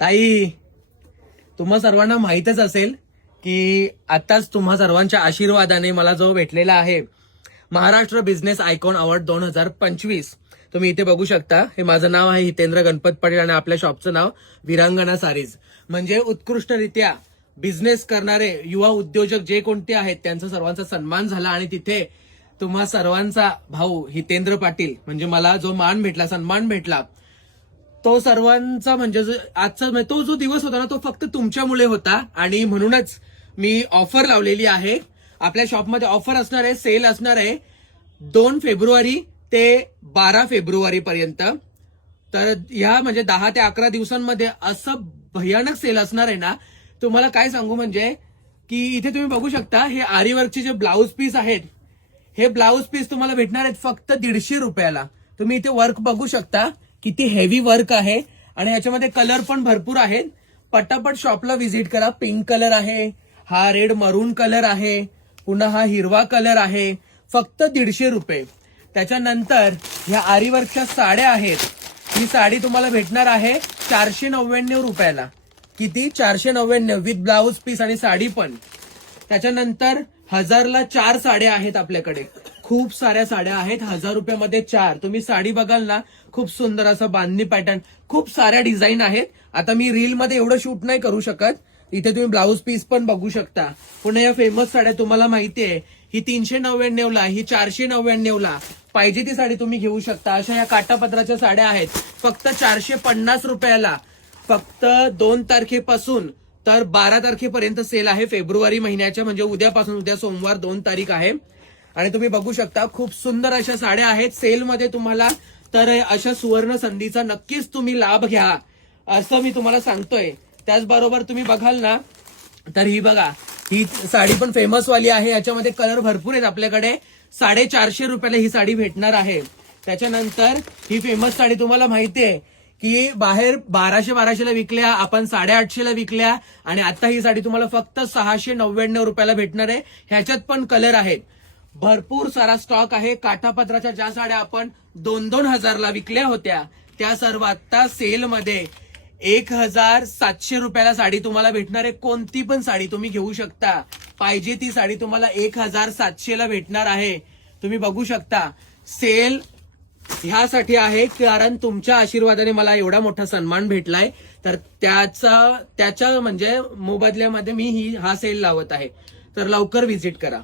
ताई, तुम्हा सर्वांना माहीतच असेल की आताच तुम्हा सर्वांच्या आशीर्वादाने मला जो भेटलेला आहे महाराष्ट्र बिझनेस आयकॉन अवॉर्ड 2025. तुम्ही इथे बघू शकता. हे माझं नाव आहे हितेंद्र गणपत पटेल आणि आपल्या शॉपचं नाव विरांगना सारीज. म्हणजे उत्कृष्टरित्या बिझनेस करणारे युवा उद्योजक जे कोणते आहेत त्यांचा सर्वांचा सन्मान झाला आणि तिथे तुम्हा सर्वांचा भाऊ हितेंद्र पाटील म्हणजे मला जो मान भेटला, सन्मान भेटला, तो सर्वांचा म्हणजे आजचा तो जो दिवस होता ना तो फक्त तुमच्यामुळे होता. आणि म्हणूनच मी ऑफर लावलेली आहे. आपल्या शॉपमध्ये ऑफर असणार आहे, सेल असणार आहे 2 फेब्रुवारी ते 12 फेब्रुवारी पर्यंत. तर ह्या म्हणजे 10 ते 11 दिवसांमध्ये असं भयानक सेल असणार आहे ना, तुम्हाला काय सांगू. म्हणजे की इथे तुम्ही बघू शकता हे आरीवर्कचे जे ब्लाऊज पीस आहेत, हे ब्लाऊज पीस तुम्हाला भेटणार आहेत फक्त 150 रुपयाला. तुम्ही इथे वर्क बघू शकता, किती हेवी वर्क आहे आणि ह्याच्यामध्ये कलर पण भरपूर आहेत. पटापट शॉपला व्हिजिट करा. पिंक कलर आहे, हा रेड मरून कलर आहे, पुन्हा हा हिरवा कलर आहे, फक्त 150 रुपये. त्याच्यानंतर ह्या आरीवर्कच्या साड्या आहेत. ही साडी तुम्हाला भेटणार आहे 499 रुपयाला. किती? 499 विथ ब्लाऊज पीस आणि साडी पण. त्याच्यानंतर 1000ला 4 साड्या आहेत आपल्याकडे. खूप साऱ्या साड्या आहेत. 1000 रुपयामध्ये 4. तुम्ही साडी बघाल ना, खूप सुंदर असं बांधणी पॅटर्न, खूप साऱ्या डिझाईन आहेत. आता मी रील मध्ये एवढं शूट नाही करू शकत. इथे तुम्ही ब्लाऊज पीस पण बघू शकता. पुन्हा या फेमस साड्या तुम्हाला माहितीये, ही 399ला, ही 499ला. पाहिजे ती साडी तुम्ही घेऊ शकता. अशा या काटापत्राच्या साड्या आहेत फक्त 450 रुपयाला. फक्त 2 तारखेपासून तर 12 तारखेपर्यंत सेल आहे फेब्रुवारी महिन्याच्या. म्हणजे उद्यापासून, उद्या सोमवार 2 तारीख आहे. आणि तुम्ही बघू शकता खूप सुंदर अशा साड्या आहेत सेलमध्ये तुम्हाला. तर अशा सुवर्ण संधीचा नक्कीच तुम्ही लाभ घ्या असं मी तुम्हाला सांगतोय. त्याचबरोबर तुम्ही बघाल ना, तर ही बघा, ही साडी पण फेमस वाली आहे. याच्यामध्ये कलर भरपूर आहेत आपल्याकडे. 450 रुपयाला ही साडी भेटणार आहे. त्याच्यानंतर ही फेमस साडी तुम्हाला माहितीये की बाहेर 1200ला विकल्या, आपण 850ला विकल्या आणि आता ही साडी तुम्हाला फक्त 699 रुपयाला भेटणार आहे. ह्याच्यात पण कलर आहेत. भरपूर सारा स्टॉक आहे. काठापत्राच्या ज्या साड्या आपण 2-2 हजारला विकल्या होत्या त्या सर्व आता सेलमध्ये 1700 रुपयाला साडी तुम्हाला भेटणार आहे. कोणती पण साडी तुम्ही घेऊ शकता. पाहिजे ती साडी तुम्हाला 1700ला भेटणार आहे. तुम्ही बघू शकता. सेल ह्यासाठी आहे कारण तुमच्या आशीर्वादाने मला एवढा मोठा सन्मान भेटलाय. तर त्याच्या म्हणजे मोबदल्यामध्ये मी हा सेल लावत आहे. तर लवकर व्हिजिट करा.